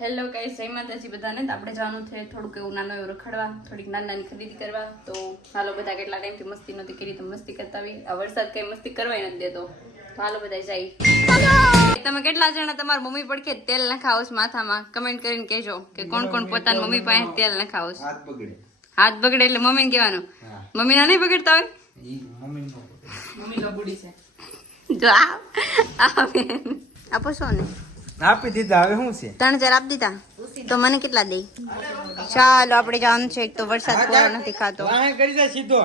Hello guys, જય માતાજી બધાને. તો આપણે જવાનું છે થોડુંક એવું નાનું એવું રખડવા, થોડીક નાની ખરીદી કરવા. તો હાલો બધા, કેટલા ટાઈમથી મસ્તી નથી કરી તો મસ્તી કરતા આવી. આ વરસાદ કઈ મસ્તી કરવાય નથી દેતો, તો હાલો બધા જાય. તમે કેટલા જણા તમારા મમ્મી પડખે તેલ નખાવો છો માથામાં? કમેન્ટ કરીને કહેજો કે કોણ કોણ પોતાની મમ્મી પાસે તેલ નખાવો છો. હાથ બગડે એટલે મમ્મીને કહેવાનું. મમ્મી ના નહીં બગડતા હોય, મમ્મી લબુડી છે. જો આપો છો ને, આપી દીધા. હવે શું છે? 3000 આપી દીધા તો મને કેટલા દે? ચાલો આપણે જવાનું છે. એક તો વરસાદ પૂરો નથી ખાતો. કરી દે સીધો.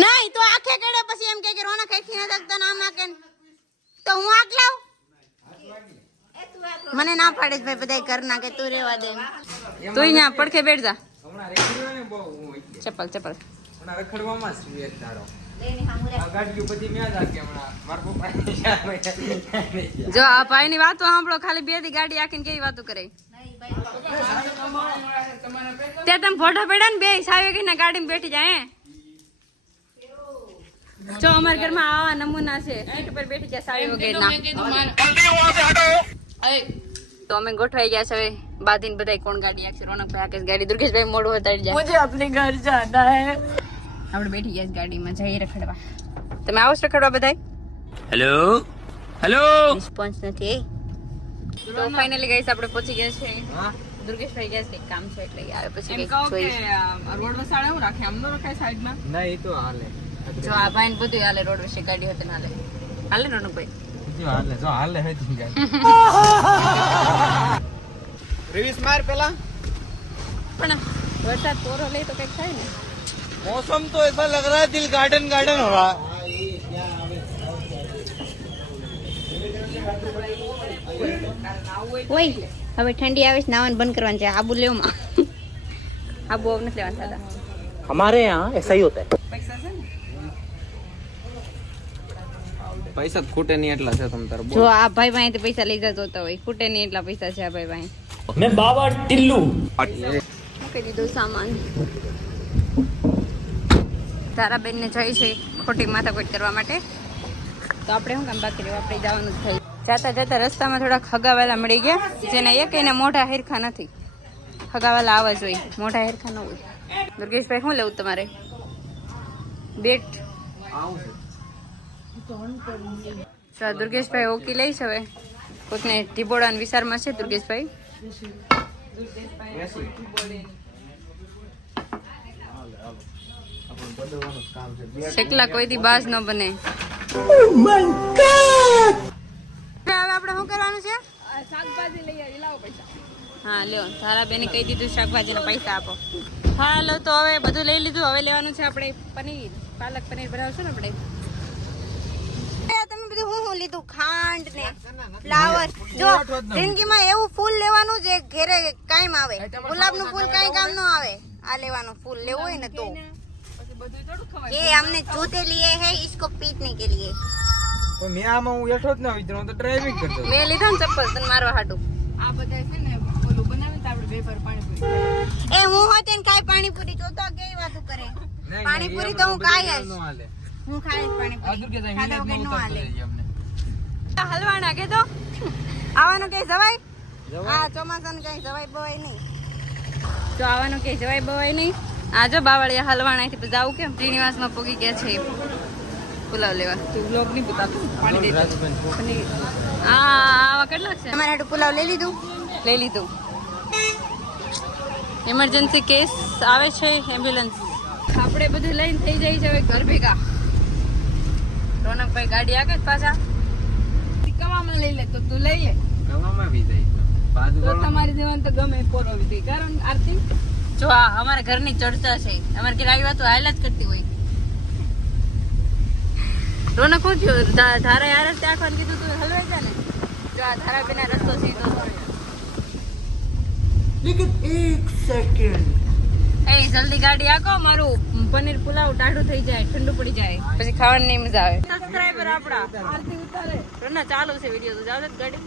નહીં તો આખે કેડે પછી એમ કે રોના કઈથી ન દકતા નામ નાખે તો હું આગ લાવ. મને ના પાડે ભાઈ, બધા ઘર ના કે તું રેવા દે. તું અહીંયા પડખે બેઠ જા. હમણાં રેખડ્યો ને બહુ ચપ્પલ ચપ્પલ હમણાં રખડવામાં જ એક તારો આ ગાડીઓ બધી મેં જ આખી હમણાં મારા પપ્પા. જો આ ભાઈ ની વાતો સાંભળો, ખાલી બે દી ગાડી આખીને કેવી વાતો કરે. ત્યાં તમે ફોટા પડ્યા ને બે સાવે કઈ ગાડીમાં બેઠી જાય. જો અમારા ઘરમાં આવા નમૂના છે, સીટ ઉપર બેઠી ગયા સાવે વગેરે. તો અમે ગોઠવાઈ ગયા છે. હવે બાંધીને બધા કોણ ગાડી આખી રોનકભાઈ આકે ગાડી, દુર્ગેશભાઈ મોડું વધારી જાય. મુझे अपने घर जाना है. આપણે બેઠી ગયા ગાડીમાં, જઈ રખડવા. તમે આવો છો રખડવા બધાય? Hello hello. રિસ્પોન્સ નથી. તો ફાઇનલી ગાઈસ આપણે પહોંચી ગયા છે. દુર્ગેશભાઈ ગયા છે, કામ છે એટલે આવે પછી કઈ જોઈ. રોડ વસાડે હું રાખે, આમ નો રખાય સાઈડમાં. ના એ તો હાલે. જો આ ભાઈ ને બધું હાલે, રોડ વિશે ગાડી હોતે ના હાલે. હાલે રોનકભાઈ? જો હાલે, જો હાલે હે જી ગાડી. રિવિસ માર પેલા. પણ વરસાદ પોરો લે તો કઈક થાય ને. मौसम तो ऐसा लग रहा है दिल गार्डन गार्डन हो रहा है. ઓય હવે ઠંડી આવે છે, નાવાનું બંધ કરવાનું છે. આબુ લેવામાં આબુ હવે નથી લેવાનું દાદા. हमारे यहाँ ऐसा ही होता है. પૈસા છે ને? પૈસા ખૂટે નહીં એટલા છે તમ તાર. જો આ ભાઈ પાસે પૈસા લઈ જતો હોય, ખૂટે નહીં એટલા પૈસા છે આ ભાઈ પાસે. मैं बाबा टिल्लू. મૂકી દીધું સામાન. તારાબેન ને જઈ છે ખોટી માથાકૂટ કરવા માટે. તો આપણે શું કામ બાકી રહ્યું, આપણે જવાનું થયું. જાતા જતા રસ્તામાં થોડાક હગાવાલા મળી ગયા, જેના એક એના મોઢા હેરખા નથી. હગાવાલા આવા જોઈએ, મોઢા હેરખા ન હોય. દુર્ગેશભાઈ શું લેવું તમારે? બેટ. દુર્ગેશભાઈ ઓકી લઈ છે. હવે કોઈકને ઢીબોડાના વિચારમાં છે દુર્ગેશભાઈ. શેકલા કોઈ દી બાજ ન બને. હવે આપણે શું કરવાનું છે? શાકભાજી લઈ આવી, લાવો પૈસા. હા લ્યો, તારા બેને કહી દીધું શાકભાજીના પૈસા આપો. હા લો, તો હવે બધું લઈ લીધું. હવે લેવાનું છે આપણે પનીર, પાલક પનીર બનાવશું ને આપણે. તમે બધું હું લીધું? ખાંડ ને ફ્લાવર. જો જિંદગીમાં એવું ફૂલ લેવાનું જે ઘરે કાયમ આવે. ગુલાબનું ફૂલ કઈ કામ ન આવે. આ લેવાનું ફૂલ લેવું હોય ને તો. ये हमने जूते लिए हैं इसको पीटने के लिए. તો મે આમાં હું એઠો જ ન વિચાર, હું તો ડ્રાઇવિંગ કરતો. મે લીધા ને ચપ્પલ તને મારવા હાટુ. આ બધા છે ને ઓલું બનાવે તો આપણે બે પર પાણીપુરી. એ હું હોતે ને કાઈ પાણીપુરી જોતો કેવી વાતો કરે. પાણીપુરી તો હું ખાઈ જ. હું ખાઈ જ પાણીપુરી. ખાધા વગર નો હાલે. હલવાના કે તો આવવાનું કે જવાય? હા, ચોમાસાનું કઈ જવાય બવાય નહીં. તો આવવાનું કે જવાય બવાય નહીં. આ જો બાવળિયા હલવાના થી જાવ કેમ શ્રીનિવાસ માં પોગી ગયા છે પુલાવ લેવા. તું બ્લોગ નહીં બતાતું, પાણી દે. આવા કેટલા છે તમારે? હાટુ પુલાવ લઈ લીધું? લઈ લીધું. ઇમરજન્સી કેસ આવે છે, એમ્બ્યુલન્સ. આપણે બધું લઈને થઈ જાય છે હવે ઘર ભેગા. રોનકભાઈ ગાડી આગળ પાછા કવામાં લઈ લે તો તું લઈ લે. કવામાં બી જાય બાજુ તો તમારી દેવાન તો ગમે પોરવી દે. કારણ આરતી જો આ અમારા ઘરની ચર્ચા છે. અમારે ઘરે આવી તો હાલ જ કરતી હોય. રોનક શું થયું? ધારા યાર જ આખવાનું કીધું તું હલવાઈ જા ને. જો આ ધારા બેના રસ્તો સીધો છે. લેકિન 1 સેકન્ડ. એ જલ્દી ગાડી આકો, મારું પનીર પુલાવ ટાઢું થઈ જાય, ઠંડુ પડી જાય, પછી ખાવાની નહીં મજા આવે. સબસ્ક્રાઇબર આપડા આરતી ઉતારે. રોના ચાલુ છે વિડિયો, તો જાવ જ ગાડી.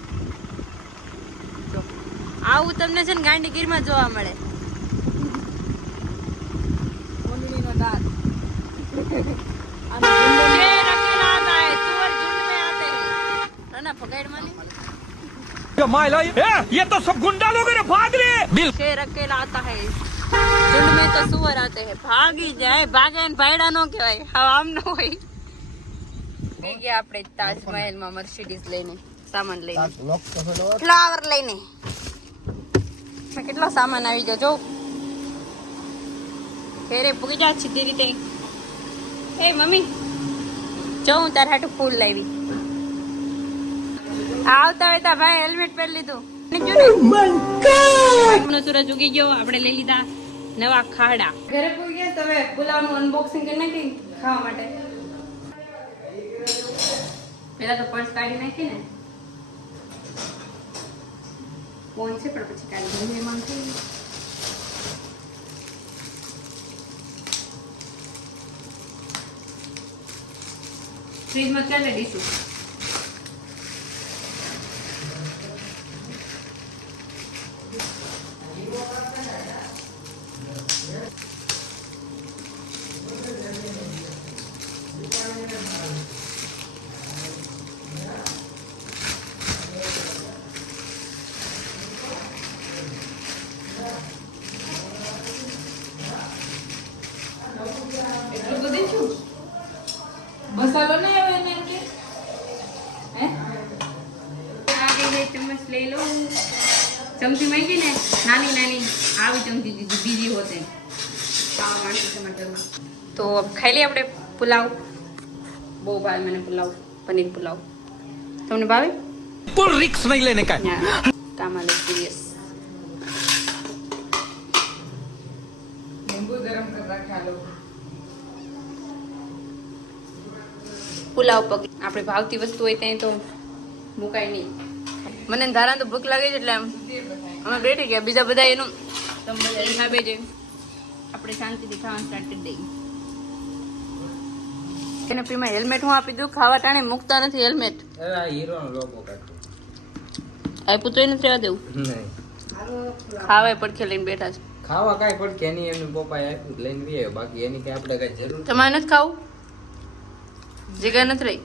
જો આવું તમને છે ને ગાંડીગીરમાં જોવા મળે. કોંડણીનો દાંત. शेर अकेला आता है, सुअर झुंड में आते हैं. रोना पकड़ माने. ये तो सब गुंडा लोग हैं, भाग रहे। शेर अकेला आता है झुंड में तो सुअर आते हैं ભાગી જાય ભાગે ને ભાયડા નો કહેવાય હા આમ ન હોય થઈ ગયા આપણે તાજમહેલ માં મર્સિડીઝ લઈને સામાન લઈને ફ્લાવર લઈને કેટલો સામાન આવી ગયો જો ફેરે પૂગી જા સીધી રીતે એ મમ્મી જો હું તારા હાટુ ફૂલ લાવી આવતા હોય તા ભાઈ હેલ્મેટ પહેરી લીધું સૂરજ ઉગી ગયો આપણે લઈ લીધા નવા ખાડા ઘરે પૂરી ગયા તમે પુલાવનું અનબોક્સિંગ કરી નાખી ખાવા માટે પેલા તો પર્સ કાઢી નાખી ને ફોન છે પણ પછી કાઢી મહેમાન થઈ ફ્રીજમાં ચાલે ડીશું મસાલો નહીં આવે ને એટલે હે આ ગઈ ચમચ લઈ લો ચમચી માંગી ને નાની નાની આવી ચમચી દીધી બીજી હોતે ખાવા માંડતી ટમાટરમાં તો ખાઈ લઈએ આપણે પુલાવ બહુ ભાવે મને પુલાવ પનીર પુલાવ તમને ભાવે फुल रिक्स नहीं लेने का। કામાલે સિરિયસ લીંબુ ગરમ કર રાખા લો પુલાવ પગ આપણે ભાવતી વસ્તુ હોય ત્યાં તો મુકાય નહીં મને ધારા તો ભૂખ લાગે છે એટલે આમ અમે બેઠી ગયા બીજા બધા એનું હિસાબે છે આપણે શાંતિથી ખાવાનું સ્ટાર્ટ કરી દઈએ એને પીમાં હેલ્મેટ હું આપી દઉં ખાવા ટાણે મૂકતા નથી હેલ્મેટ આ હીરોનો લોગો કાઢો આપ્યું તો એ નથી રહેવા દેવું નહીં ખાવા પડખે લઈને બેઠા છે ખાવા કાંઈ પડકે એની એમની પપ્પાએ આપ્યું લઈને વી આવ્યો બાકી એની કઈ આપણે કઈ જરૂર તમારે નથી ખાવું જગ્યા નથી રહી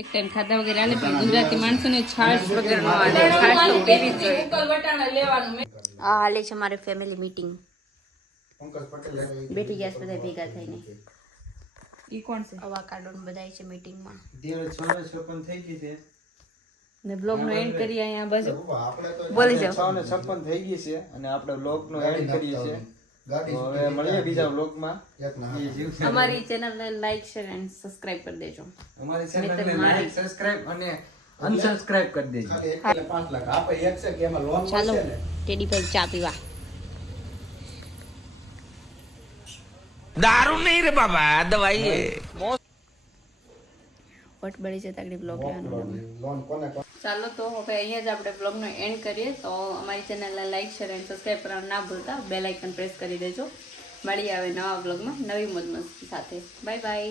એક ટાઈમ ખાધા વગર આને પણ ગુજરાતી માણસોને છાશ વગર ન હાલે છાશ તો પીવી જ જોઈએ આ હાલે છે મારે ફેમિલી મીટિંગ બેઠી ગયા છે બધા ભેગા થઈને ઈ કોણ છે આવા કાર્ડોન બધાય છે મીટિંગમાં થઈ ગઈ છે ને બ્લોગ નો એન્ડ કરી અહીંયા બસ બોલી જાવ 56 થઈ ગઈ છે અને આપણે બ્લોગ નો એન્ડ કરીએ છીએ તો હવે મળીએ બીજા બ્લોગ માં અમારી ચેનલ ને લાઈક શેર એન્ડ સબસ્ક્રાઇબ કરી દેજો અમારી ચેનલ ને લાઈક સબસ્ક્રાઇબ અને અનસબસ્ક્રાઇબ કરી દેજો 5 લાખ આપે એક છે કે એમાં લોન ચાલો મળશે ને ટેડીભાઈ ચા પીવા दारू नहीं रे बाबा दवाई है વટ બળી છે તાકડી બ્લોગ લોન કોને ચાલો તો હવે અહીંયા જ આપણે બ્લોગ નો એન્ડ કરીએ તો અમારી ચેનલને લાઈક શેર એન્ડ સબસ્ક્રાઇબ કરવાનું ના ભૂલતા બેલ આઇકન પ્રેસ કરી દેજો મળીએ આવે નવા બ્લોગમાં નવી મોજ મસ્તી સાથે બાય બાય